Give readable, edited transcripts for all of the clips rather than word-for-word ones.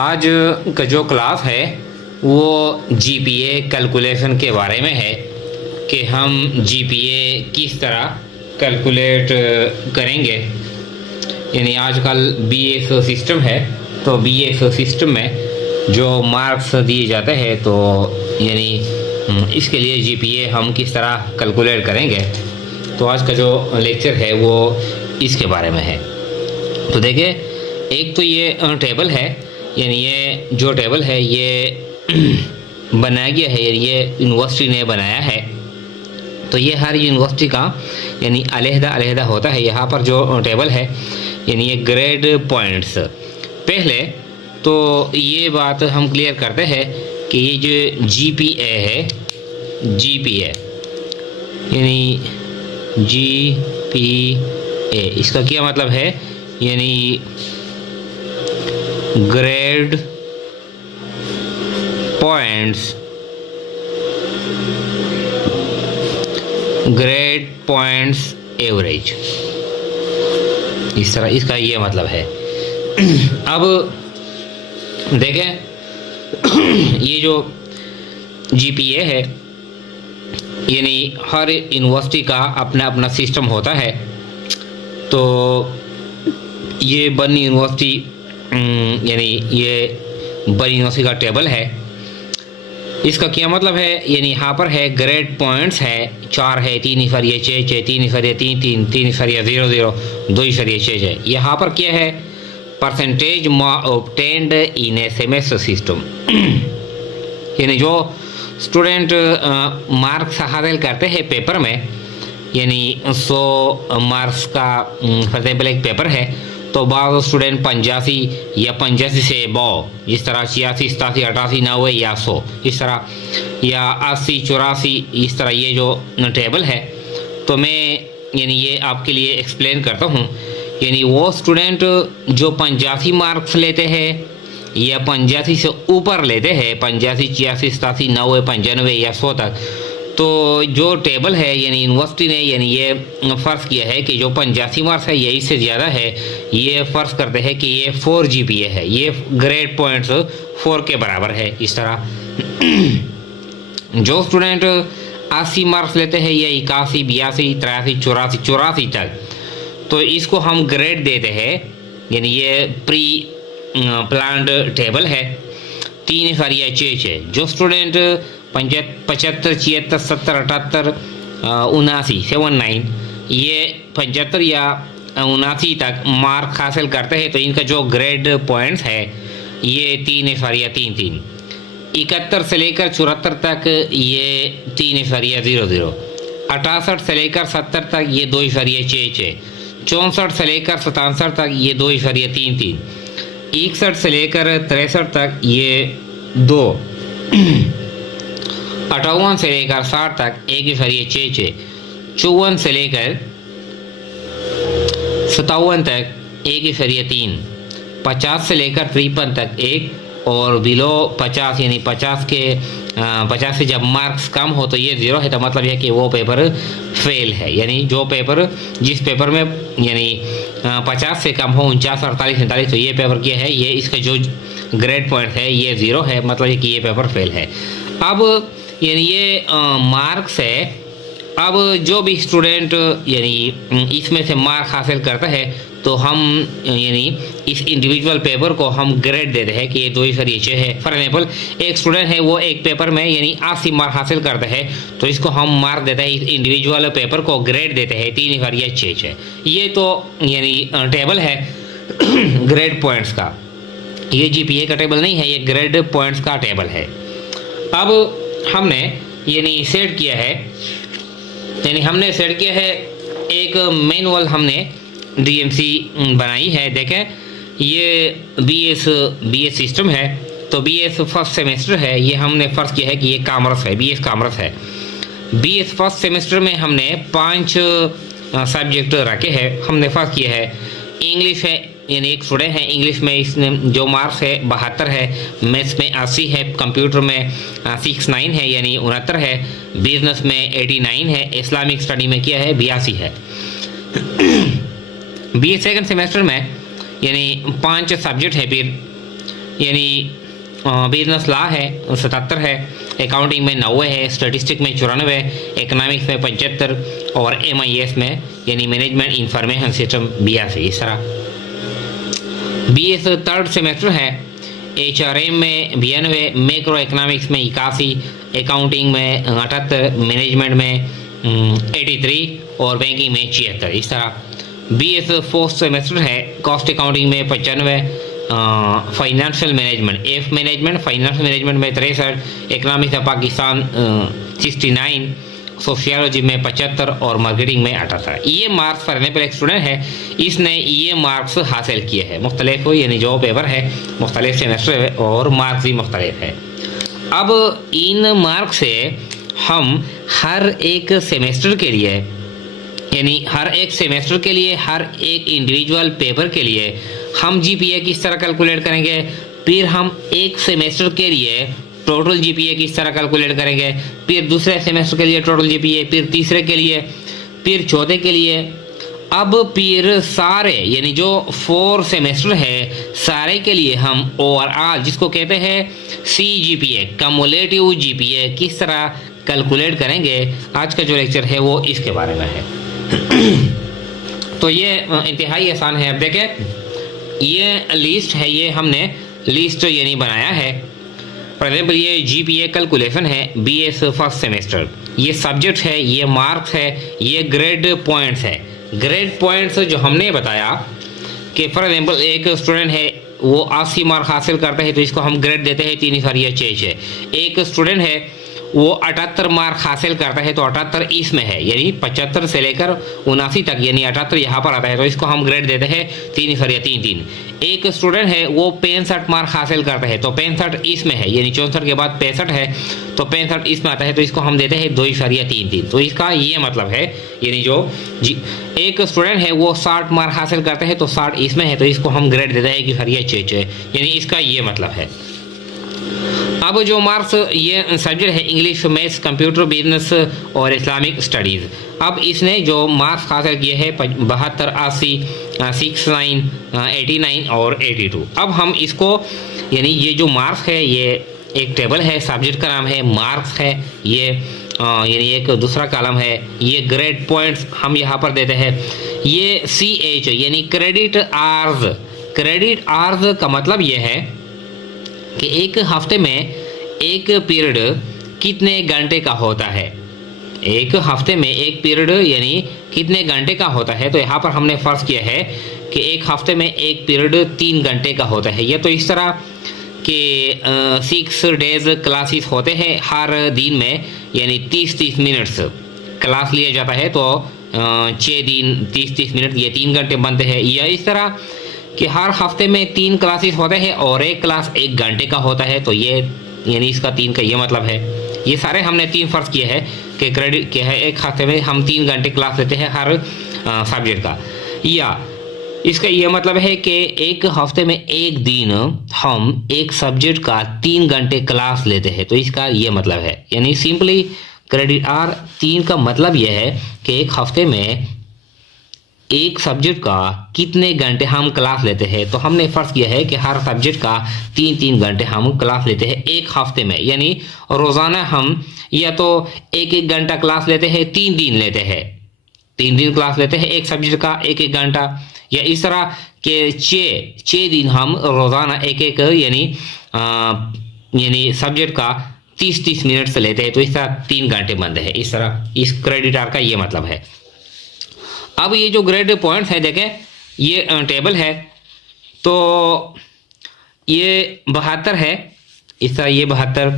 आज का जो क्लास है वो जीपीए कैलकुलेशन के बारे में है कि हम जीपीए किस तरह कैलकुलेट करेंगे। यानी आजकल बीएस सिस्टम है, तो बीएस सिस्टम में जो मार्क्स दिए जाते हैं तो यानी इसके लिए जीपीए हम किस तरह कैलकुलेट करेंगे। तो आज का जो लेक्चर है वो इसके बारे में है। तो देखिए, एक तो ये टेबल है, यानी ये जो टेबल है ये बनाया गया है, ये यूनिवर्सिटी ने बनाया है। तो ये हर यूनिवर्सिटी का यानी अलहदा होता है। यहाँ पर जो टेबल है यानी ये ग्रेड पॉइंट्स। पहले तो ये बात हम क्लियर करते हैं कि ये जो जीपीए है, जीपीए यानी जीपीए इसका क्या मतलब है, यानी grade points, grade points average, इस तरह इसका ये मतलब है। अब देखें, ये जो जीपीए है यानी हर यूनिवर्सिटी का अपना अपना सिस्टम होता है। तो ये बनी यूनिवर्सिटी यानी ये बनी यूनिवर्सिटी का टेबल है। इसका क्या मतलब है, यानी यहाँ पर है ग्रेड पॉइंट्स है 4 है, 3 इफरिया 6 3 इफरिया 3 3 इफरिया 0 0 2 इफरिया 6 है। यहाँ पर क्या है, परसेंटेज ऑब्टेन्ड इन ए सेमेस्टर सिस्टम। यानी जो स्टूडेंट मार्क्स हासिल करते हैं पेपर में, यानी 100 मार्क्स का फॉर एग्जाम्पल एक पेपर है, तो बाद स्टूडेंट 85 या 85 से अबव, जिस तरह 86 87 88 90 या 100 इस तरह, या 80 84 इस तरह ये जो टेबल है। तो मैं यानी ये आपके लिए एक्सप्लेन करता हूँ। यानी वो स्टूडेंट जो 85 मार्क्स लेते हैं या 85 से ऊपर लेते हैं, 85 86 87 90 95 या 100 तक, तो जो टेबल है यानी यूनिवर्सिटी ने यानी ये फ़र्ज़ किया है कि जो 85 मार्क्स है ये इससे ज़्यादा है, ये फ़र्ज़ करते हैं कि ये 4 जीपीए है, ये ग्रेड पॉइंट्स 4 के बराबर है। इस तरह जो स्टूडेंट 80 मार्क्स लेते हैं या 81 82 83 84 तक, तो इसको हम ग्रेड देते हैं। यानी ये प्री प्लान्ड टेबल है, 3 इफरिया 6 जो स्टूडेंट 75 76 70 78 79 79 ये 75 या 79 तक मार्क हासिल करते हैं, तो इनका जो ग्रेड पॉइंट्स है ये 3 इफरिया 3 3। 71 से लेकर 74 तक ये 3 इफरिया 0 0। 68 से लेकर 70 तक ये 2 इफरिया 6 64 से लेकर 67 तक ये 2 इफरिया 3 3। 61 से लेकर 63 तक ये 2। 58 से लेकर 60 तक 1 इफरिया 6 54 से लेकर 57 तक 1 इफरिया 3। 50 से लेकर 53 तक 1, और बिलो 50 यानी 50 से जब मार्क्स कम हो तो ये 0 है, तो मतलब यह कि वो पेपर फेल है। यानी जो पेपर जिस पेपर में यानी 50 से कम हो 49 48 47, तो ये पेपर क्या है, ये इसका जो ग्रेड पॉइंट है ये 0 है, मतलब ये कि ये पेपर फेल है। अब यानी ये मार्क्स है। अब जो भी स्टूडेंट यानी इसमें से मार्क हासिल करता है तो हम यानी इस इंडिविजुअल पेपर को हम ग्रेड देते हैं कि ये 2 इफरिया 6 है। फॉर एग्जाम्पल एक स्टूडेंट है, वो एक पेपर में यानी 80 मार्क हासिल करता है, तो इसको हम मार्क देते हैं, इस इंडिविजुअल पेपर को ग्रेड देते हैं 3 इफरिया 6। ये तो यानी टेबल है ग्रेड पॉइंट्स का। ये जीपीए का टेबल नहीं है, ये ग्रेड पॉइंट्स का टेबल है। अब हमने यानी सेट किया है, यानी हमने सेट किया है एक मैनुअल, हमने डीएमसी बनाई है। देखें, ये बीएस सिस्टम है, तो बीएस फर्स्ट सेमेस्टर है, ये हमने फ़र्ज़ किया है कि ये कॉमर्स है, बीएस कॉमर्स है। बीएस फर्स्ट सेमेस्टर में हमने 5 सब्जेक्ट रखे हैं। हमने फ़र्ज़ किया है इंग्लिश है, यानी एक स्टूडेंट है, इंग्लिश में इसने जो मार्क्स है 72 है, मैथ्स में 80 है, कंप्यूटर में 69 है यानी 69 है, बिजनेस में 89 है, इस्लामिक स्टडी में क्या है 82 है। बी ए सेकेंड सेमेस्टर में यानी 5 सब्जेक्ट है, फिर यानी बिजनेस लॉ है 77 है, अकाउंटिंग में 90 है, स्टैटिस्टिक में 94, इकोनॉमिक्स में 75 और MIS में यानी मैनेजमेंट इंफॉर्मेशन सिस्टम 82। इस तरह BS थर्ड सेमेस्टर है, HRM में 92, मैक्रो इकोनॉमिक्स में 81, अकाउंटिंग में 78, मैनेजमेंट में 83 और बैंकिंग में 76। इस तरह BS फोर्थ सेमेस्टर है, कॉस्ट अकाउंटिंग में 95, financial management F management, financial management में 63, इकोनॉमिक्स ऑफ पाकिस्तान 69, सोशियोलॉजी में 75 और मार्केटिंग में 78। ये मार्क्स फॉर एग्जाम्पल एक स्टूडेंट है, इसने ये मार्क्स हासिल किए हैं मुख्तलिफ, यानी जो पेपर है मुख्तलिफ सेमेस्टर है और मार्क्स भी मुख्तलिफ है। अब इन मार्क्स से हम हर एक सेमेस्टर के लिए यानी हर एक सेमेस्टर के लिए हर एक इंडिविजुअल पेपर के लिए हम GPA किस तरह कैलकुलेट करेंगे, फिर हम एक सेमेस्टर के लिए टोटल GPA किस तरह कैलकुलेट करेंगे, फिर दूसरे सेमेस्टर के लिए टोटल GPA, फिर तीसरे के लिए, फिर चौथे के लिए, अब फिर सारे यानी जो 4 सेमेस्टर है सारे के लिए हम ओवरऑल जिसको कहते हैं CGPA कम्युलेटिव GPA किस तरह कैलकुलेट करेंगे। आज का जो लेक्चर है वो इसके बारे में है। तो ये इंतहाई आसान है। अब देखें ये लिस्ट है, ये हमने लिस्ट यानी बनाया है। फॉर एग्जाम्पल ये GPA कैलकुलेशन है BS फर्स्ट सेमेस्टर, ये सब्जेक्ट है, ये मार्क्स है, ये ग्रेड पॉइंट्स है। ग्रेड पॉइंट्स जो हमने बताया कि फॉर एग्जाम्पल एक स्टूडेंट है वो 80 मार्क हासिल करता है तो इसको हम ग्रेड देते हैं 3 या 6। एक स्टूडेंट है वो 78 मार्क हासिल करता है तो 78 इसमें है, यानी 75 से लेकर 79 तक यानी 78 यहाँ पर आता है तो इसको हम ग्रेड देते हैं 3 या 3। एक स्टूडेंट है वो 65 मार्क हासिल करता है तो 65 इसमें है, यानी 64 के बाद 65 है तो 65 इसमें आता है तो इसको हम देते हैं 2 या 3। तो इसका ये मतलब है, यानी जो एक स्टूडेंट है वो 60 मार्क हासिल करता है तो 60 इसमें है तो इसको हम ग्रेड देते हैं कि सर ये 6, यानी इसका ये मतलब है। अब जो मार्क्स ये सब्जेक्ट है इंग्लिश, मैथ्स, कंप्यूटर, बिजनेस और इस्लामिक स्टडीज़। अब इसने जो मार्क्स हासिल किए हैं 72, 80, 69, 89 और 82। अब हम इसको यानी ये जो मार्क्स है ये एक टेबल है, सब्जेक्ट का नाम है, मार्क्स है ये यानी एक दूसरा कॉलम है, ये ग्रेड पॉइंट्स हम यहाँ पर देते हैं। ये CH यानी क्रेडिट आवर्स। क्रेडिट आवर्स का मतलब ये है कि एक हफ्ते में एक पीरियड कितने घंटे का होता है। एक हफ्ते में एक पीरियड यानी कितने घंटे का होता है, तो यहाँ पर हमने फर्ज किया है कि एक हफ्ते में एक पीरियड 3 घंटे का होता है। ये तो इस तरह कि 6 डेज क्लासेस होते हैं, हर दिन में यानी 30-30 मिनट्स क्लास लिया जाता है तो 6 दिन 30-30 मिनट, ये 3 घंटे बनते हैं। या इस तरह कि हर हफ्ते में 3 क्लासेस होते हैं और एक क्लास 1 घंटे का होता है तो ये यानी इसका 3 का ये मतलब है। ये सारे हमने 3 फर्ज किए हैं कि क्रेडिट क्या है, एक हफ्ते में हम 3 घंटे क्लास लेते हैं हर सब्जेक्ट का। या इसका ये मतलब है कि एक हफ्ते में एक दिन हम एक सब्जेक्ट का 3 घंटे क्लास लेते हैं तो इसका ये मतलब है। यानी सिंपली क्रेडिट आर 3 का मतलब यह है कि एक हफ्ते में एक सब्जेक्ट का कितने घंटे हम क्लास लेते हैं। तो हमने फर्ज किया है कि हर सब्जेक्ट का 3-3 घंटे हम क्लास लेते हैं एक हफ्ते में, यानी रोज़ाना हम या तो 1-1 घंटा क्लास लेते हैं, 3 दिन लेते हैं, 3 दिन क्लास लेते हैं एक सब्जेक्ट का 1-1 घंटा, या इस तरह के 6 दिन हम रोज़ाना 1-1 यानी सब्जेक्ट का 30-30 मिनट से लेते हैं तो इस तरह 3 घंटे बनते हैं। इस तरह इस क्रेडिट आवर का ये मतलब है। अब ये जो ग्रेड पॉइंट्स है देखें ये टेबल है तो ये 72 है, इस तरह ये 72।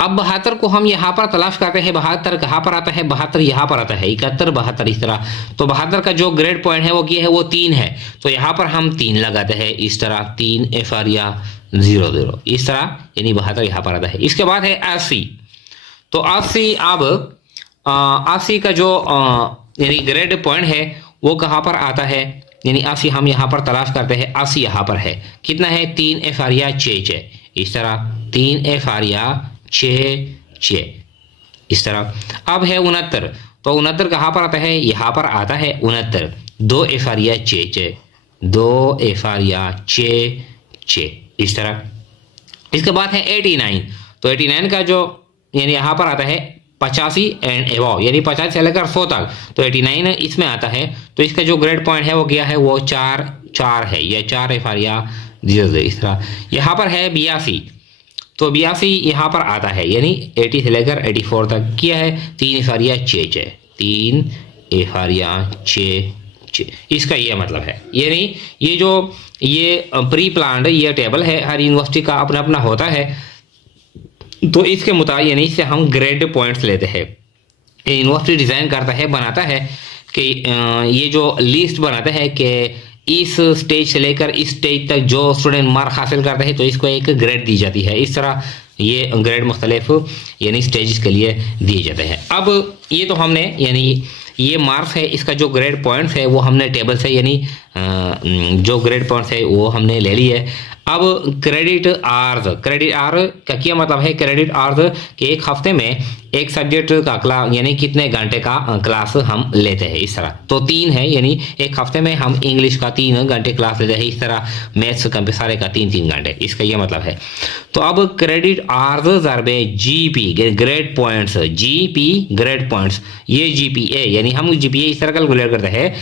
अब 72 को हम यहाँ पर तलाश करते हैं, 72 कहाँ पर आता है, 72 यहाँ पर आता है, 71, 72 इस तरह। तो 72 का जो ग्रेड पॉइंट है वो क्या है, वो 3 है तो यहाँ पर हम 3 लगाते हैं इस तरह, 3 FR या 00 इस तरह, यानी 72 यहाँ पर आता है। इसके बाद है 80। तो 80 अब 80 का जो यानी ग्रेड पॉइंट है वो कहाँ पर आता है, यानी 80 हम यहाँ पर तलाश करते हैं, 80 यहाँ पर है, कितना है 3 FR या 6 इस तरह, 3 FR या 6 इस तरह। अब है 69, तो 69 कहाँ पर आता है, यहाँ पर आता है 69, 2 FR या 6 2 FR या 6 6 इस तरह। इसके बाद है 89। तो 89 का जो यानी यहाँ पर आता है 85 एंड एबव, यानी 50 से लेकर 100 तक, तो 89 इसमें आता है। तो इसका जो ग्रेड पॉइंट है वो क्या है, वो 4 है, या 4 एफ आर या 0 इस तरह। यहाँ पर है 82, तो 82 यहाँ पर आता है, यानी 80 से लेकर 84 तक किया है 3 एफ आर या 6, 3 एफ आर या 6। इसका ये मतलब है, यानी ये जो ये प्री प्लान्ड ये टेबल है, हर यूनिवर्सिटी का अपना अपना होता है। तो इसके मुताबिक यानी इससे हम ग्रेड पॉइंट्स लेते हैं। यूनिवर्सिटी डिज़ाइन करता है, बनाता है कि ये जो लिस्ट बनाता है कि इस स्टेज से लेकर इस स्टेज तक जो स्टूडेंट मार्क हासिल करते हैं तो इसको एक ग्रेड दी जाती है। इस तरह ये ग्रेड मुख्तलिफ यानी स्टेजेस के लिए दिए जाते हैं। अब ये तो हमने यानी ये मार्क्स है, इसका जो ग्रेड पॉइंट्स है वो हमने टेबल से यानी जो ग्रेड पॉइंट्स है वो हमने ले लिए। अब क्रेडिट आवर्स, क्रेडिट आवर का क्या मतलब है, क्रेडिट आवर्स कि एक हफ्ते में एक सब्जेक्ट का क्लास यानी कितने घंटे का क्लास हम लेते हैं इस तरह। तो 3 है, यानी एक हफ्ते में हम इंग्लिश का 3 घंटे क्लास लेते हैं, इस तरह मैथ्स कंप्यूटर सारे का 3 घंटे, इसका ये मतलब है। तो अब क्रेडिट आवर्स ज़रबे GP grade points, GP grade points, ये जीपीए यानी हम जीपीए इस तरह कैलकुलेट करते हैं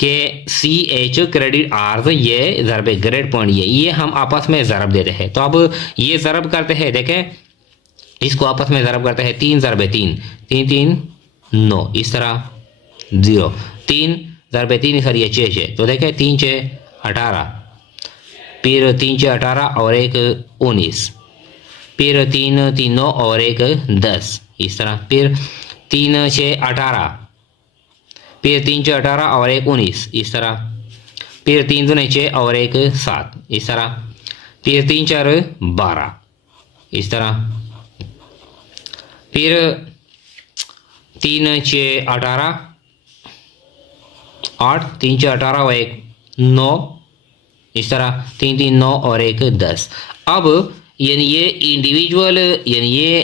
कि CH क्रेडिट आवर्स ये ज़रबे ग्रेड पॉइंट ये हम आपस में ज़रब देते हैं। तो अब ये ज़रब करते हैं, देखें इसको आपस में ज़रब करते हैं, 3 ज़रबे 3, 3 3 9 इस तरह 0, 3 ज़रबे 3 सर ये 6, तो देखें 3 6 18, फिर 3 6 18 और एक 19, फिर 3 3 9 और एक 10 इस तरह, फिर 3 6 18, फिर 3 6 18 और एक 19 इस तरह, फिर 3 2 6 और एक 7 इस तरह, फिर 3 4 12 इस तरह, फिर 3 6 18 8, 3 6 18 और एक 9 इस तरह, 3 3 9 और एक 10। अब यानी ये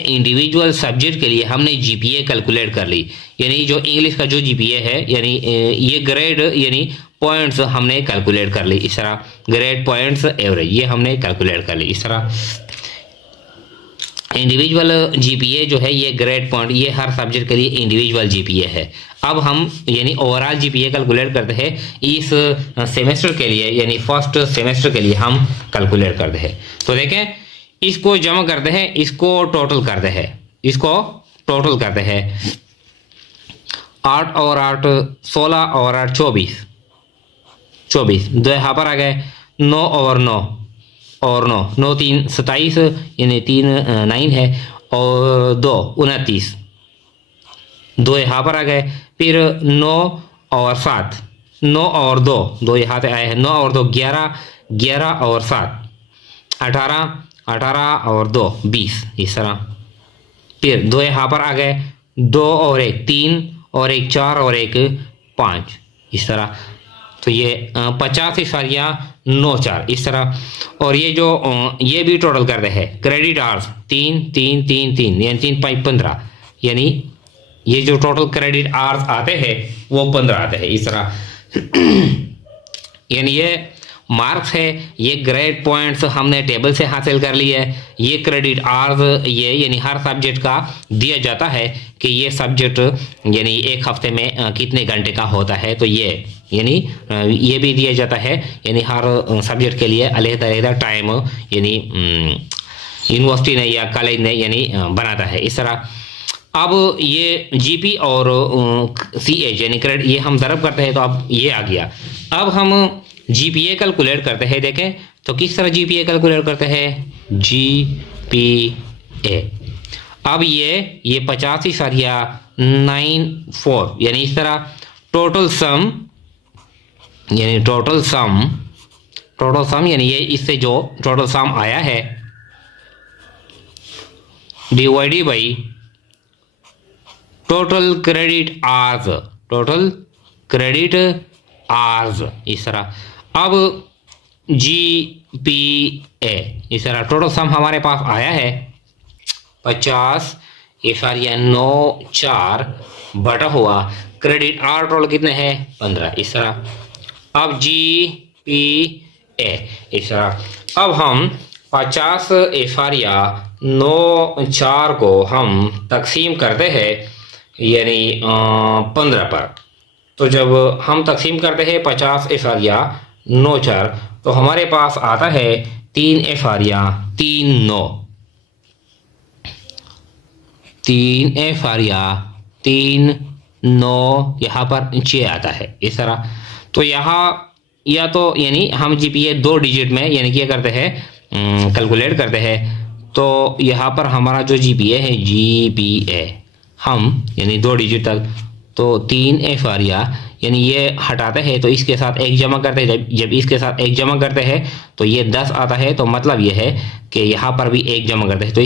इंडिविजुअल सब्जेक्ट के लिए हमने जीपीए कैलकुलेट कर ली, यानी जो इंग्लिश का जो जीपीए है यानी ये ग्रेड यानी पॉइंट्स हमने कैलकुलेट कर ली इस तरह, ग्रेड पॉइंट्स एवरेज ये हमने कैलकुलेट कर ली इस तरह। इंडिविजुअल जीपीए जो है ये ग्रेड पॉइंट ये हर सब्जेक्ट के लिए इंडिविजुअल जीपीए है। अब हम यानी ओवरऑल जीपीए कैलकुलेट करते हैं इस सेमेस्टर के लिए, यानी फर्स्ट सेमेस्टर के लिए हम कैलकुलेट करते हैं। तो देखें इसको जमा करते हैं, इसको टोटल करते हैं, इसको टोटल करते हैं, 8 और 8 16 और 8 24, 2 यहाँ पर आ गए, 9 और 9 और 9 9 3 27 यानी 3 9 है, और 2 29, 2 यहाँ पर आ गए, फिर 9 और 7 9 और 2 यहाँ से आए हैं, 9 और 2 11 11 और 7 18 18 और 2 20 इस तरह, फिर 2 यहाँ पर आ गए, 2 और 1 3 और 1 4 और 1 5 इस तरह। तो ये 50 इशारिया 9 4 इस तरह। और ये जो ये भी टोटल करते हैं क्रेडिट आवर्स 3 3 3 3 यानी 3 5 15, यानी ये जो टोटल क्रेडिट आवर्स आते हैं वो 15 आते हैं इस तरह। यानी ये मार्क्स है, ये ग्रेड पॉइंट्स हमने टेबल से हासिल कर लिए है, ये क्रेडिट आवर्स ये यानी हर सब्जेक्ट का दिया जाता है कि ये सब्जेक्ट यानी एक हफ्ते में कितने घंटे का होता है, तो ये यानी ये भी दिया जाता है, यानी हर सब्जेक्ट के लिए अलग-अलग टाइम यानी यूनिवर्सिटी ने या कॉलेज ने यानी बनाता है इस तरह। अब ये जीपी और CH यानी क्रेडिट ये हम ज़रब करते हैं, तो अब ये आ गया। अब हम जीपीए कैलकुलेट करते हैं, देखें तो किस तरह जीपीए कैलकुलेट करते हैं, जीपीए। अब ये 85 सारिया 94 यानी इस तरह टोटल सम यानी ये इससे जो टोटल सम आया है divided by total credit hours इस तरह। अब जीपीए इस तरह टोटल सम हमारे पास आया है 50.94 बटा हुआ क्रेडिट आर टोटल कितने हैं 15 इस तरह। अब जीपीए इस तरह अब हम 50.94 को हम तकसीम करते हैं यानी 15 पर। तो जब हम तकसीम करते हैं 50.94 तो हमारे पास आता है 3.39 3.39 यहाँ पर 6 आता है इस तरह। तो यहाँ या तो यानी हम जीपीए 2 डिजिट में यानी क्या करते हैं कैलकुलेट करते हैं। तो यहाँ पर हमारा जो जीपीए है जीपीए हम यानी 2 डिजिट तक तो 3.4 यानी ये हटाते हैं तो इसके साथ एक जमा करते हैं। जब इसके साथ एक जमा करते हैं तो ये 10 आता है। तो मतलब ये है कि यहाँ पर भी एक जमा करते हैं तो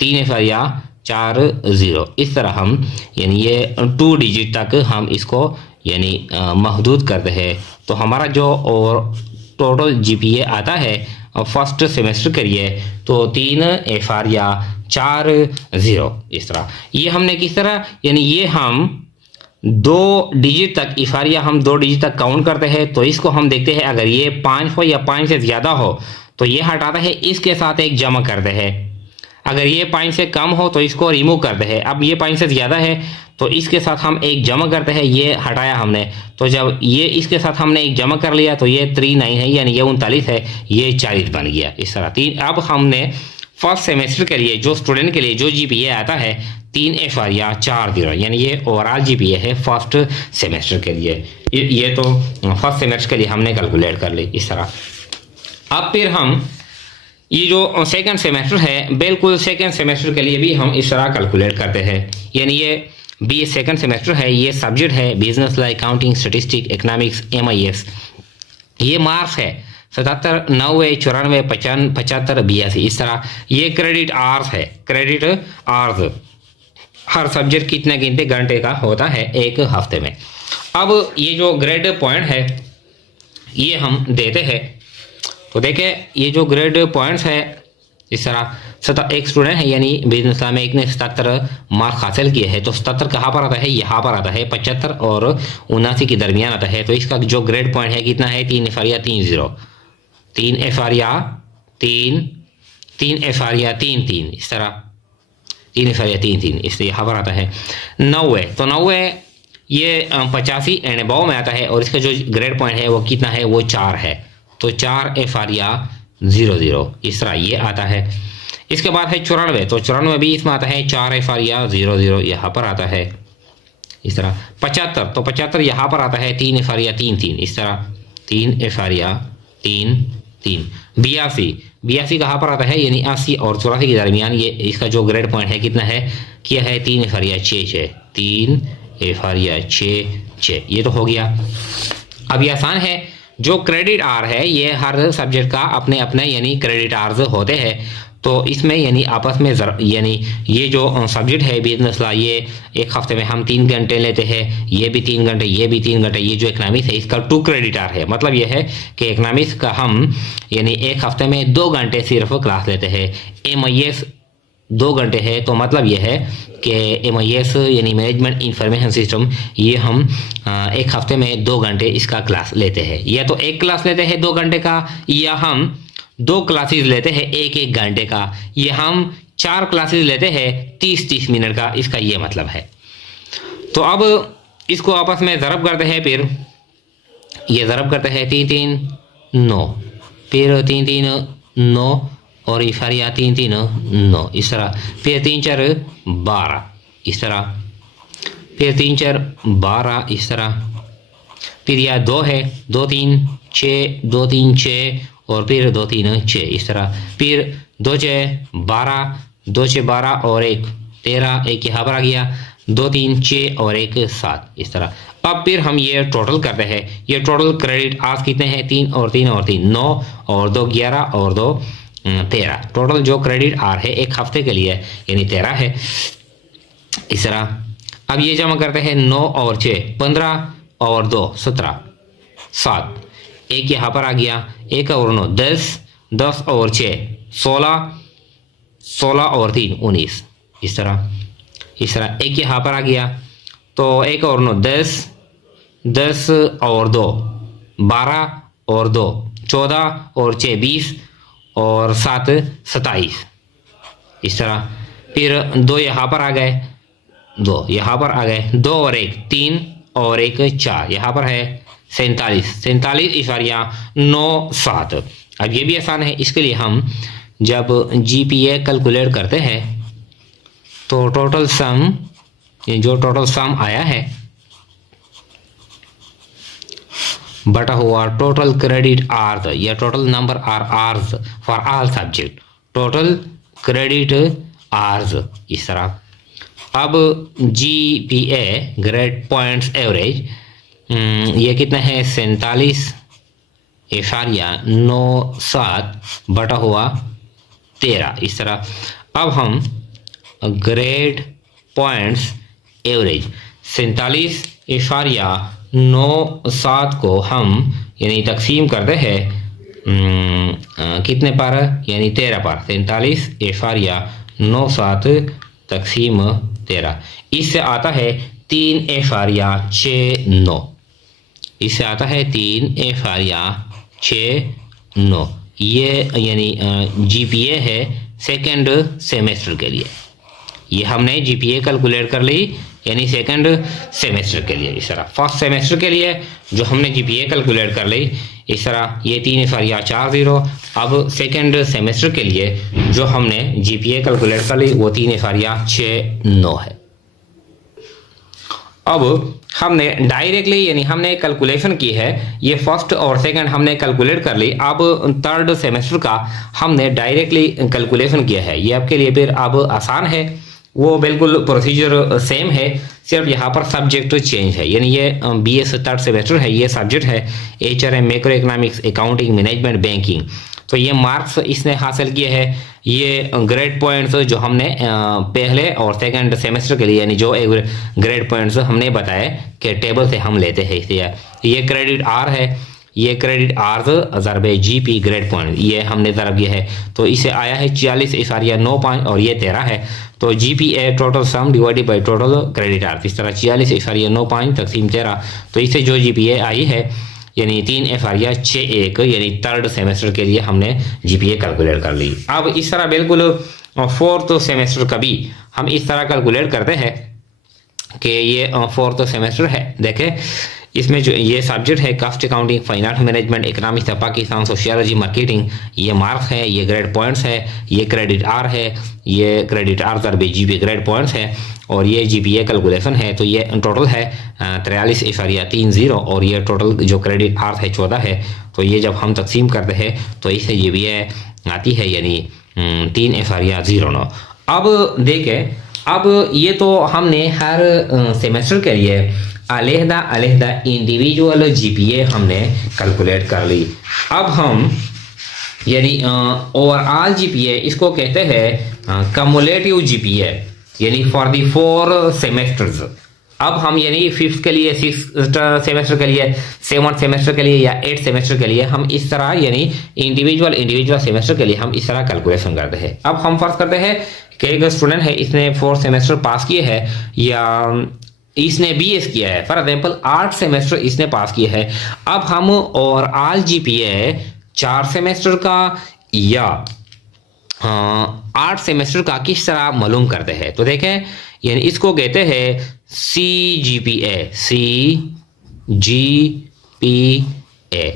3.4 इस तरह हम यानी ये 2 डिजिट तक हम इसको यानी महदूद करते हैं। तो हमारा जो और टोटल जीपीए आता है फर्स्ट सेमेस्टर के लिए तो 3.40 इस तरह। ये हमने किस तरह यानी ये हम 2 डिजिट तक इफारिया हम 2 डिजिट तक काउंट करते हैं। तो इसको हम देखते हैं अगर ये 5 हो या 5 से ज़्यादा हो तो ये हटाते हैं इसके साथ एक जमा करते हैं। अगर ये 5 से कम हो तो इसको रिमूव करते हैं। अब ये 5 से ज़्यादा है तो इसके साथ हम एक जमा करते हैं। ये हटाया हमने तो जब ये इसके साथ हमने एक जमा कर लिया तो ये 39 है यानी ये 39 है ये 40 बन गया इस तरह। अब हमने फर्स्ट सेमेस्टर के लिए जो स्टूडेंट के लिए जो जीपीए आता है 3.40 यानी ये ओवरऑल जीपीए है फर्स्ट सेमेस्टर के लिए। ये तो फर्स्ट सेमेस्टर के लिए हमने कैलकुलेट कर ली इस तरह। अब फिर हम ये जो सेकंड सेमेस्टर है बिल्कुल सेकंड सेमेस्टर के लिए भी हम इस तरह कैलकुलेट करते हैं। यानी ये बी सेकंड सेमेस्टर है ये सब्जेक्ट है business like accounting statistics economics MIS। ये मार्क्स है 77 90 94 55 75 82 इस तरह। ये क्रेडिट आवर्स है क्रेडिट आवर्स हर सब्जेक्ट कितने घंटे का होता है एक हफ्ते में। अब ये जो ग्रेड पॉइंट है ये हम देते हैं। तो देखें ये जो ग्रेड पॉइंट्स है इस तरह एक स्टूडेंट है यानी बिजनेस में एक ने 77 मार्क्स हासिल किए हैं। तो 77 कहाँ पर आता है यहाँ पर आता है 75 और 79 के दरमियान आता है। तो इसका जो ग्रेड पॉइंट है कितना है 3.33 इस तरह 3.33 इसलिए यहाँ पर आता है 90। तो 90 ये 85 एंड अबव में आता है और इसका जो ग्रेड पॉइंट है वो कितना है वो 4 है। तो 4.00 इस तरह ये आता है। इसके बाद है 94 तो 94 भी इसमें आता है 4.00 यहाँ पर आता है इस तरह। 75 तो 75 यहाँ पर आता है 3.33 इस तरह 3.33। 82 कहाँ पर आता है यानी 80 और 84 के दरमियान। ये इसका जो ग्रेड पॉइंट है कितना है किया है 3.66 ये तो हो गया। अब ये आसान है। जो क्रेडिट आर है ये हर सब्जेक्ट का अपने अपने यानी क्रेडिट आर्स होते हैं। तो इसमें यानी आपस में यानी ये जो सब्जेक्ट है बिजनेस ला ये एक हफ्ते में हम 3 घंटे लेते हैं। ये भी 3 घंटे ये भी 3 घंटे। ये जो इकोनॉमिक्स है इसका 2 क्रेडिट आर है। मतलब ये है कि इकोनॉमिक्स का हम यानी एक हफ्ते में 2 घंटे सिर्फ क्लास लेते हैं। MIS 2 घंटे है। तो मतलब ये है कि MIS यानी मैनेजमेंट इंफॉर्मेशन सिस्टम ये हम एक हफ्ते में 2 घंटे इसका क्लास लेते हैं। या तो एक क्लास लेते हैं 2 घंटे का या हम 2 क्लासेस लेते हैं 1-1 घंटे का या हम 4 क्लासेस लेते हैं 30-30 मिनट का। इसका ये मतलब है। तो अब इसको आपस में ज़रब करते हैं। फिर ये ज़रब करते हैं 3-3-9 फिर 3-3-9 और इफारिया 3-3-9 इस तरह। फिर 3-4-12 इस तरह। फिर 3-4-12 इस तरह। फिर यह 2 है 2-3-6 2-3-6 और फिर 2-3-6 इस तरह। फिर 2-6-12 2-6-12 और 1 13 एक यहाँ पर आ गया 2-3-6 और 1 7 इस तरह। अब फिर हम ये टोटल करते हैं। ये टोटल क्रेडिट आज कितने हैं 3 और 3 और 3 9 और 2 11 और 2 13। टोटल जो क्रेडिट आर है एक हफ्ते के लिए यानी 13 है इस तरह। अब ये जमा करते हैं 9 और 6 15 और 2 17 7 एक यहाँ पर आ गया 1 और 9 10 10 और 6 16 16 और 3 19 इस तरह एक यहाँ पर आ गया। तो 1 और 9 10 10 और 2 12 और 2 14 और 6 20 और 7 27 इस तरह। फिर 2 यहाँ पर आ गए, 2 यहाँ पर आ गए, 2 और 1 3 और 1 4 यहाँ पर है 47.97 अब ये भी आसान है। इसके लिए हम जब GPA कैलकुलेट करते हैं तो टोटल सम, जो टोटल सम आया है बटा हुआ टोटल क्रेडिट आर्स या total number or hours for all subject, total credit hours इस तरह। अब GPA ग्रेड पॉइंट्स एवरेज ये कितना है 47.97 बटा हुआ 13 इस तरह। अब हम ग्रेड पॉइंट्स एवरेज 47.97 को हम यानी तकसीम करते हैं कितने पर, यानी 13 पर। 47.97 तकसीम 13, इससे आता है 3.69, इससे आता है 3.69। ये यानी GPA है सेकेंड सेमेस्टर के लिए। ये हमने GPA कैलकुलेट कर ली यानी सेकंड सेमेस्टर के लिए इस तरह। फर्स्ट सेमेस्टर के लिए जो हमने GPA कैलकुलेट कर ली इस तरह, ये 3.40। अब सेकंड सेमेस्टर के लिए जो हमने GPA कैलकुलेट कर ली वो 3.69 है। अब हमने डायरेक्टली यानी हमने कैलकुलेशन की है, ये फर्स्ट और सेकंड हमने कैलकुलेट कर ली। अब थर्ड सेमेस्टर का हमने डायरेक्टली कैलकुलेशन किया है। ये आपके लिए फिर अब आसान है, वो बिल्कुल प्रोसीजर सेम है, सिर्फ यहाँ पर सब्जेक्ट चेंज है। यानी ये BS थर्ड सेमेस्टर है, ये सब्जेक्ट है HRM macro economics accounting management banking. तो ये मार्क्स इसने हासिल किए हैं। ये ग्रेड पॉइंट्स जो हमने पहले और सेकंड सेमेस्टर के लिए यानी जो ग्रेड पॉइंट्स हमने बताए कि टेबल से हम लेते हैं इसे। ये क्रेडिट आर है, ये क्रेडिट आर्स ज़रबे GP ग्रेड पॉइंट ये हमने ज़रब किया है, तो इसे आया है 46.95 और ये 13 है। तो GPA total sum divided by total credit hours इस तरह 46.95 तकसीम 13। तो इसे जो GPA आई है यानी 3.61 यानी थर्ड सेमेस्टर के लिए हमने GPA कैलकुलेट कर ली। अब इस तरह बिल्कुल फोर्थ सेमेस्टर का भी हम इस तरह कैलकुलेट करते हैं कि ये फोर्थ सेमेस्टर है। देखें इसमें जो ये सब्जेक्ट है cost accounting finance management economics of Pakistan sociology marketing, ये मार्क्स है, ये ग्रेड पॉइंट्स है, ये क्रेडिट आर है, ये क्रेडिट आर ज़रबे GP ग्रेड पॉइंट्स है और ये GPA कैलकुलेशन है। तो ये टोटल है 43.30 और ये टोटल जो क्रेडिट आर है 14 है। तो ये जब हम तकसीम करते हैं तो इससे GPA आती है यानी 3.09। अब देखें, अब ये तो हमने हर सेमेस्टर के लिए अलहदा इंडिविजुअल GPA हमने कैलकुलेट कर ली। अब हम यानी ओवरऑल GPA इसको कहते हैं कम्युलेटिव GPA यानी फॉर दी 4 सेमेस्टर्स। अब हम यानी 5th के लिए, 6th सेमेस्टर के लिए, 7th सेमेस्टर के लिए या 8th सेमेस्टर के लिए हम इस तरह यानी इंडिविजुअल सेमेस्टर के लिए हम इस तरह कैलकुलेशन करते हैं। अब हम फर्ज करते हैं कि एक स्टूडेंट है, इसने 4th सेमेस्टर पास किए है या इसने BS किया है, फॉर एग्जाम्पल 8 सेमेस्टर इसने पास किया है। अब हम ओवरऑल GPA 4 सेमेस्टर का या 8 सेमेस्टर का किस तरह मालूम करते हैं। तो देखें यानी इसको कहते हैं CGPA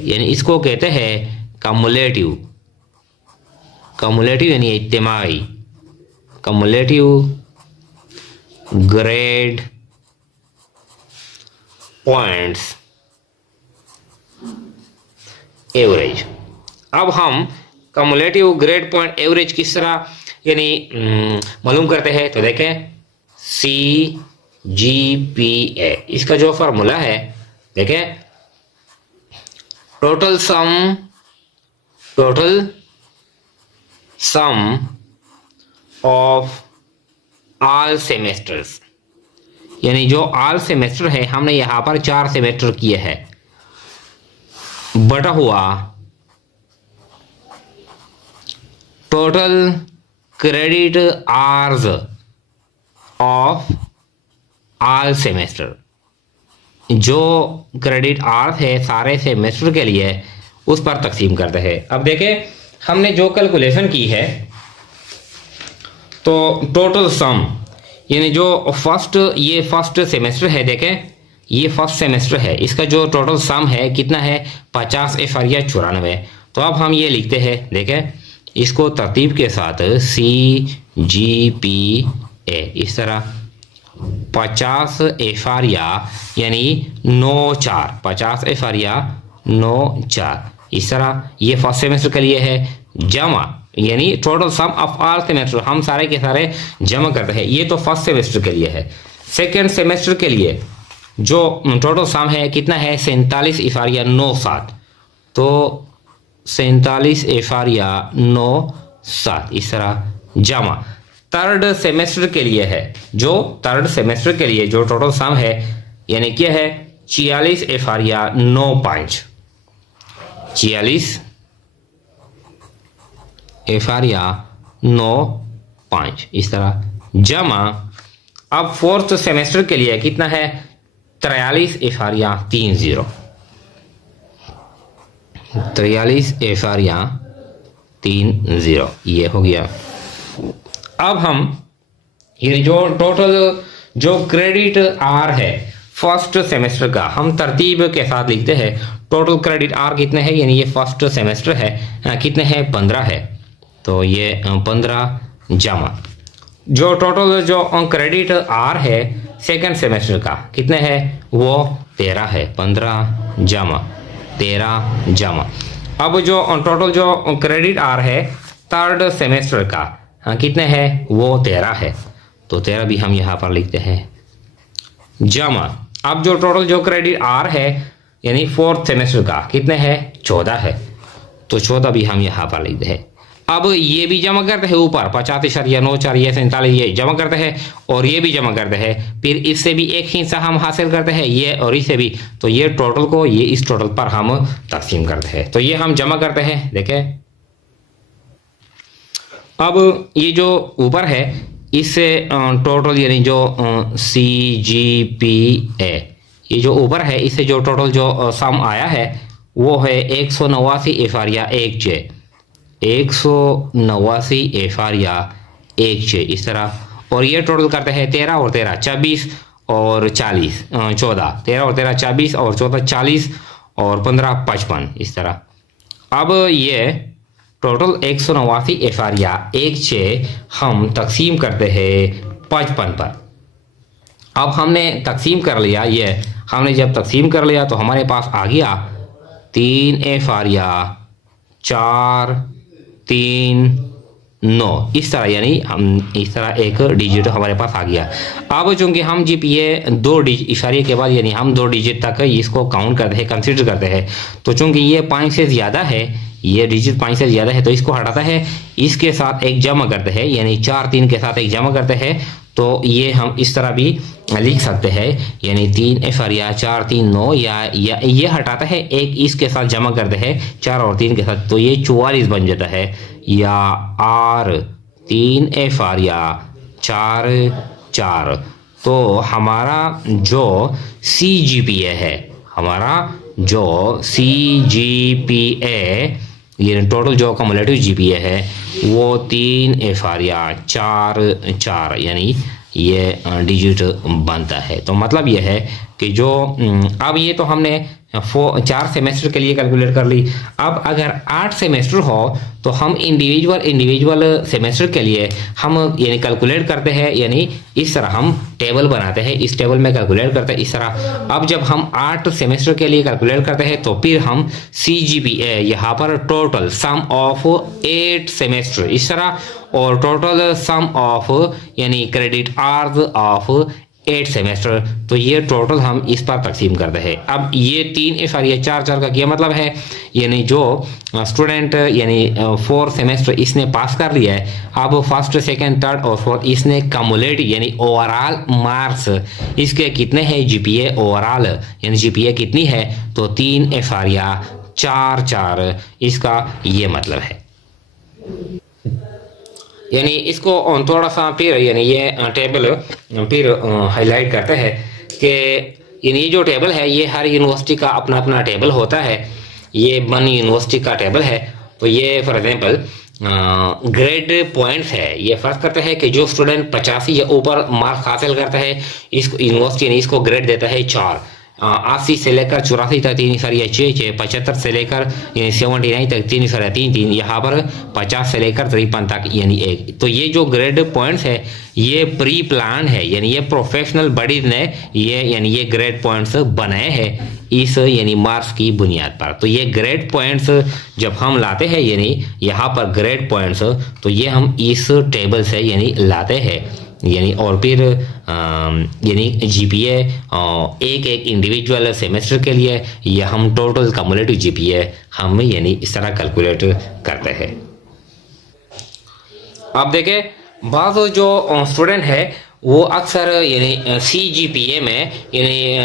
यानी इसको कहते हैं कम्युलेटिव यानी इज्तिमाई कम्युलेटिव ग्रेड पॉइंट्स एवरेज। अब हम कम्युलेटिव ग्रेड पॉइंट एवरेज किस तरह यानी मालूम करते हैं। तो देखें CGPA इसका जो फार्मूला है देखें, total sum of all semesters यानी जो ऑल सेमेस्टर है हमने यहाँ पर 4 सेमेस्टर किए हैं बटा हुआ total credit hours of all semester. जो क्रेडिट आवर्स है सारे सेमेस्टर के लिए उस पर तकसीम करते हैं। अब देखें हमने जो कैलकुलेशन की है, तो टोटल सम यानी जो फर्स्ट सेमेस्टर है, देखें ये फर्स्ट सेमेस्टर है, इसका जो टोटल सम है कितना है 50,94। तो अब हम ये लिखते हैं, देखें इसको तरतीब के साथ CGPA इस तरह 50,94 यानी 50,94 इस तरह ये फर्स्ट सेमेस्टर के लिए है, जमा यानी total sum of all semester, हम सारे के सारे जमा करते हैं। ये तो फर्स्ट सेमेस्टर के लिए है। सेकेंड सेमेस्टर के लिए जो टोटल सम है कितना है 47,97, तो 47,97 इस तरह जमा। थर्ड सेमेस्टर के लिए है, जो थर्ड सेमेस्टर के लिए जो टोटल सम है यानी क्या है 46,95 46,95 इस तरह जमा। अब फोर्थ सेमेस्टर के लिए कितना है 43,30 43,30 ये हो गया। अब हम ये जो टोटल जो क्रेडिट आर है फर्स्ट सेमेस्टर का हम तरतीब के साथ लिखते हैं। टोटल क्रेडिट आर कितने हैं, यानी ये फर्स्ट सेमेस्टर है कितने हैं 15 है, तो ये 15 जमा। जो टोटल जो क्रेडिट आर है सेकंड सेमेस्टर का कितने है वो 13 है, 15 जमा 13 जमा। अब जो टोटल जो क्रेडिट आर है थर्ड सेमेस्टर का कितने हैं वो 13 है, तो 13 भी हम यहाँ पर लिखते हैं जमा। अब जो टोटल जो क्रेडिट आर है यानी फोर्थ सेमेस्टर का कितने हैं 14 है, तो 14 भी हम यहाँ पर लिखते हैं। अब ये भी जमा करते हैं ऊपर 50,94 ये 47 ये जमा करते हैं और ये भी जमा करते हैं, फिर इससे भी एक हिस्सा हम हासिल करते हैं ये और इससे भी, तो ये टोटल को ये इस टोटल पर हम तकसीम करते हैं। तो ये हम जमा करते हैं, देखें अब ये जो ऊपर है इससे टोटल यानी जो CGPA ये जो ऊपर है इससे जो टोटल जो सम आया है वो है 189,16 189,16 इस तरह, और ये टोटल करते हैं 13 और 13 24 और 40 14 13 और 13 24 और 14 40 और 15 55 इस तरह। अब ये टोटल 189,16 हम तकसीम करते हैं 55 पर। अब हमने तकसीम कर लिया, ये हमने जब तकसीम कर लिया तो हमारे पास आ गया 3,4 3 9 इस तरह, यानी हम इस तरह एक डिजिट हमारे पास आ गया। अब चूंकि हम GPA 2 इशारे के बाद यानी हम 2 डिजिट तक इसको काउंट करते हैं कंसिडर करते हैं, तो चूंकि ये 5 से ज़्यादा है, ये डिजिट 5 से ज़्यादा है तो इसको हटाता है, इसके साथ एक जमा करते हैं यानी 4 3 के साथ एक जमा करते हैं, तो ये हम इस तरह भी लिख सकते हैं यानी 3,439 या ये हटाता है एक इसके साथ जमा करते हैं 4 और 3 के साथ, तो ये 44 बन जाता है, या R 3,4 तो हमारा जो CGPA है, हमारा जो CGPA ये टोटल जो कम्युलेटिव GPA है वो 3,4 यानी ये डिजिट बनता है। तो मतलब ये है कि जो अब ये तो हमने 4 सेमेस्टर के लिए कैलकुलेट कर ली। अब अगर 8 सेमेस्टर हो तो हम इंडिविजुअल सेमेस्टर के लिए हम यानी कैलकुलेट करते हैं, यानी इस तरह हम टेबल बनाते हैं, इस टेबल में कैलकुलेट करते हैं इस तरह। अब जब हम 8 सेमेस्टर के लिए कैलकुलेट करते हैं तो फिर हम CGPA यहाँ पर टोटल सम ऑफ 8 सेमेस्टर इस तरह, और टोटल सम ऑफ यानी क्रेडिट आवर्स ऑफ 8 सेमेस्टर, तो ये टोटल हम इस पर तकसीम करते हैं। अब ये 3,4 का क्या मतलब है, यानी जो स्टूडेंट यानी 4 सेमेस्टर इसने पास कर लिया है, अब फर्स्ट सेकंड थर्ड और फोर्थ इसने कम्युलेट यानी ओवरऑल मार्क्स इसके कितने हैं GPA ओवरऑल यानी GPA कितनी है, तो 3,4 इसका ये मतलब है। यानी इसको थोड़ा सा फिर यानी ये टेबल फिर हाईलाइट करते हैं कि यानी जो टेबल है ये हर यूनिवर्सिटी का अपना अपना टेबल होता है। ये बन यूनिवर्सिटी का टेबल है। तो ये फॉर एग्जांपल ग्रेड पॉइंट्स है। ये फर्क करता है कि जो स्टूडेंट 85 या ऊपर मार्क्स हासिल करता है, इसको यूनिवर्सिटी ने इसको ग्रेड देता है 4। 80 से लेकर 84 तक 3 या 6, 75 से लेकर 79 तक 3 या 3, यहाँ पर 50 से लेकर 53 तक यानी 1। तो ये जो ग्रेड पॉइंट्स है ये प्री प्लान है, यानी ये प्रोफेशनल बॉडीज ने ये ग्रेड पॉइंट्स बनाए हैं इस यानी मार्क्स की बुनियाद पर। तो ये ग्रेड पॉइंट्स जब हम लाते हैं यानी यहाँ पर ग्रेड पॉइंट्स, तो ये हम इस टेबल से यानी लाते हैं यानी, और फिर यानी जीपीए एक इंडिविजुअल सेमेस्टर के लिए या हम टोटल कम्युलेटिव जीपीए हम यानी इस तरह कैलकुलेट करते हैं। अब देखें बात जो स्टूडेंट है वो अक्सर यानी CGPA में यानी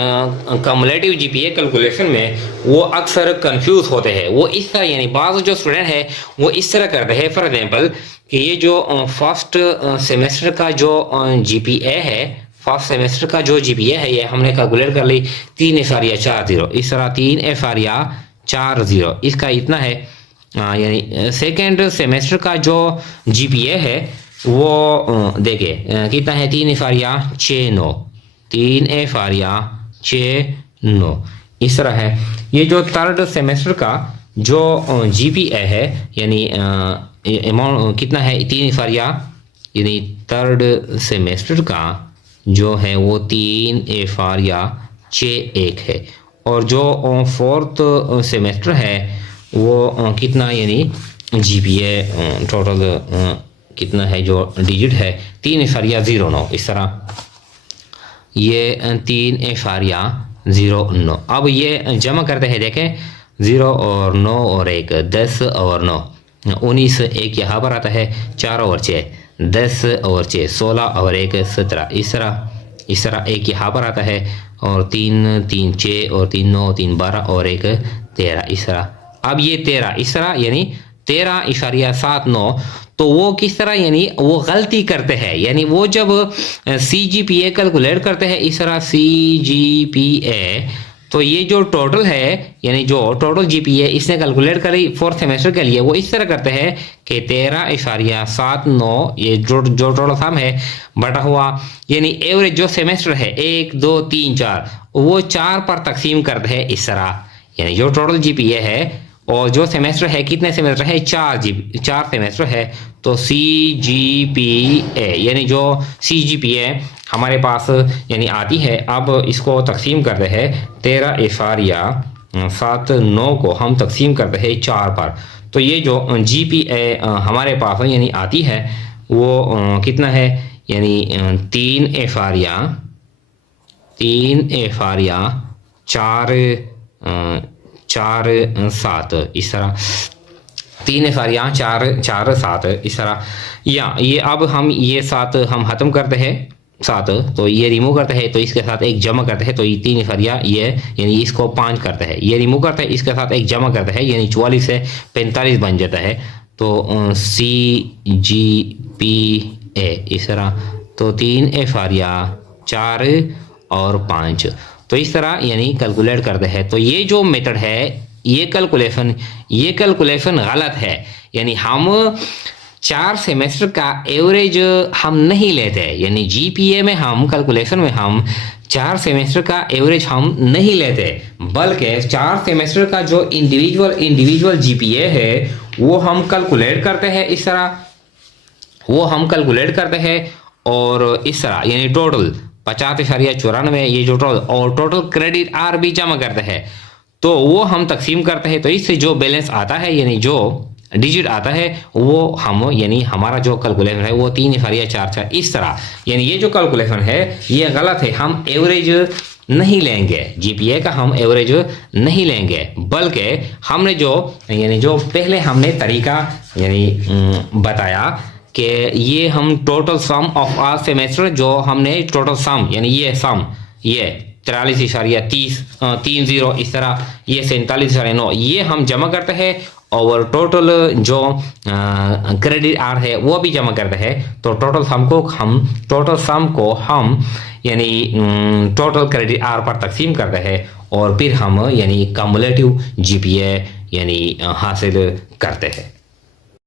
कम्युलेटिव जीपीए कैलकुलेशन में वो अक्सर कंफ्यूज होते हैं। वो इस तरह यानी बाज़ जो स्टूडेंट है वो इस तरह करते हैं फॉर एग्जांपल कि ये जो फर्स्ट सेमेस्टर का जो GPA है, फर्स्ट सेमेस्टर का जो GPA है ये हमने कैलकुलेट कर ली 3.40, इस तरह 3.40 इसका इतना है। यानी सेकेंड सेमेस्टर का जो GPA है वो देखिए कितना है 3.69, 3.69 इस तरह है। ये जो थर्ड सेमेस्टर का जो GPA है यानी अमाउंट कितना है 3 यानी थर्ड सेमेस्टर का जो है वो 3.61 है। और जो फोर्थ सेमेस्टर है वो कितना यानी GPA टोटल कितना है जो डिजिट है 3.09 इस तरह, ये 3.09। अब ये जमा करते हैं देखें 0 और 9 और 1, 10 और 9, 19, 1 यहाँ पर आता है, 4 और 6, 10 और 6, 16 और 1, 17 इस तरह 1 यहाँ पर आता है, और 3, 3, 6 और 3, 9, 3, 12 और 1, 13 इस तरह। अब ये 13 इस तरह यानी 13.79। तो वो किस तरह यानी वो गलती करते हैं, यानी वो जब CGPA कैलकुलेट करते हैं इस तरह CGPA, तो ये जो टोटल है यानी जो टोटल GPA इसने कैलकुलेट करी फोर्थ सेमेस्टर के लिए वो इस तरह करते हैं कि 13.79 ये जो टोटल सम है बटा हुआ यानी एवरेज जो सेमेस्टर है 1, 2, 3, 4 वो 4 पर तकसीम करते हैं इस तरह। यानी जो टोटल GPA है और जो सेमेस्टर है कितने सेमेस्टर है 4 सेमेस्टर है, तो CGPA यानी जो CGPA हमारे पास यानी आती है। अब इसको तकसीम करते हैं 13.79 को हम तकसीम करते हैं 4 पर, तो ये जो GPA हमारे पास यानी आती है वो कितना है यानी 3.47 इस तरह, 3.47 इस तरह। या ये अब हम ये 7 हम ख़त्म करते हैं 7, तो ये रिमूव करते हैं, तो इसके साथ एक जमा करते हैं, तो ये 3 ये यानी इसको 5 करते हैं, ये रिमूव करते हैं, इसके साथ एक जमा करते हैं यानी 44 से 45 बन जाता है। तो CGPA इस तरह, तो 3.4 और 5, तो इस तरह यानी कैलकुलेट करते हैं। तो ये जो मेथड है ये कैलकुलेशन गलत है, यानी हम 4 सेमेस्टर का एवरेज हम नहीं लेते, यानी GPA में हम कैलकुलेशन में हम 4 सेमेस्टर का एवरेज हम नहीं लेते, बल्कि 4 सेमेस्टर का जो इंडिविजुअल GPA है वो हम कैलकुलेट करते हैं इस तरह, वो हम कैलकुलेट करते हैं और इस तरह यानी टोटल 50.94 ये जो टोटल और टोटल क्रेडिट आर भी जमा करते हैं, तो वो हम तकसीम करते हैं। तो इससे जो बैलेंस आता है यानी जो डिजिट आता है वो हम यानी हमारा जो कैलकुलेशन है वो 3.44 इस तरह, यानी ये जो कैलकुलेशन है ये गलत है। हम एवरेज नहीं लेंगे GPA का, हम एवरेज नहीं लेंगे, बल्कि हमने जो यानी जो पहले हमने तरीका यानी बताया कि ये हम total sum of all semester जो हमने टोटल सम यानी ये सम ये 43.30 इस तरह, ये 47.9 ये हम जमा करते हैं और टोटल जो क्रेडिट आर है वो भी जमा करते हैं। तो टोटल सम को हम यानी टोटल क्रेडिट आर पर तकसीम करते हैं और फिर हम यानी कम्युलेटिव GPA यानी हासिल करते हैं।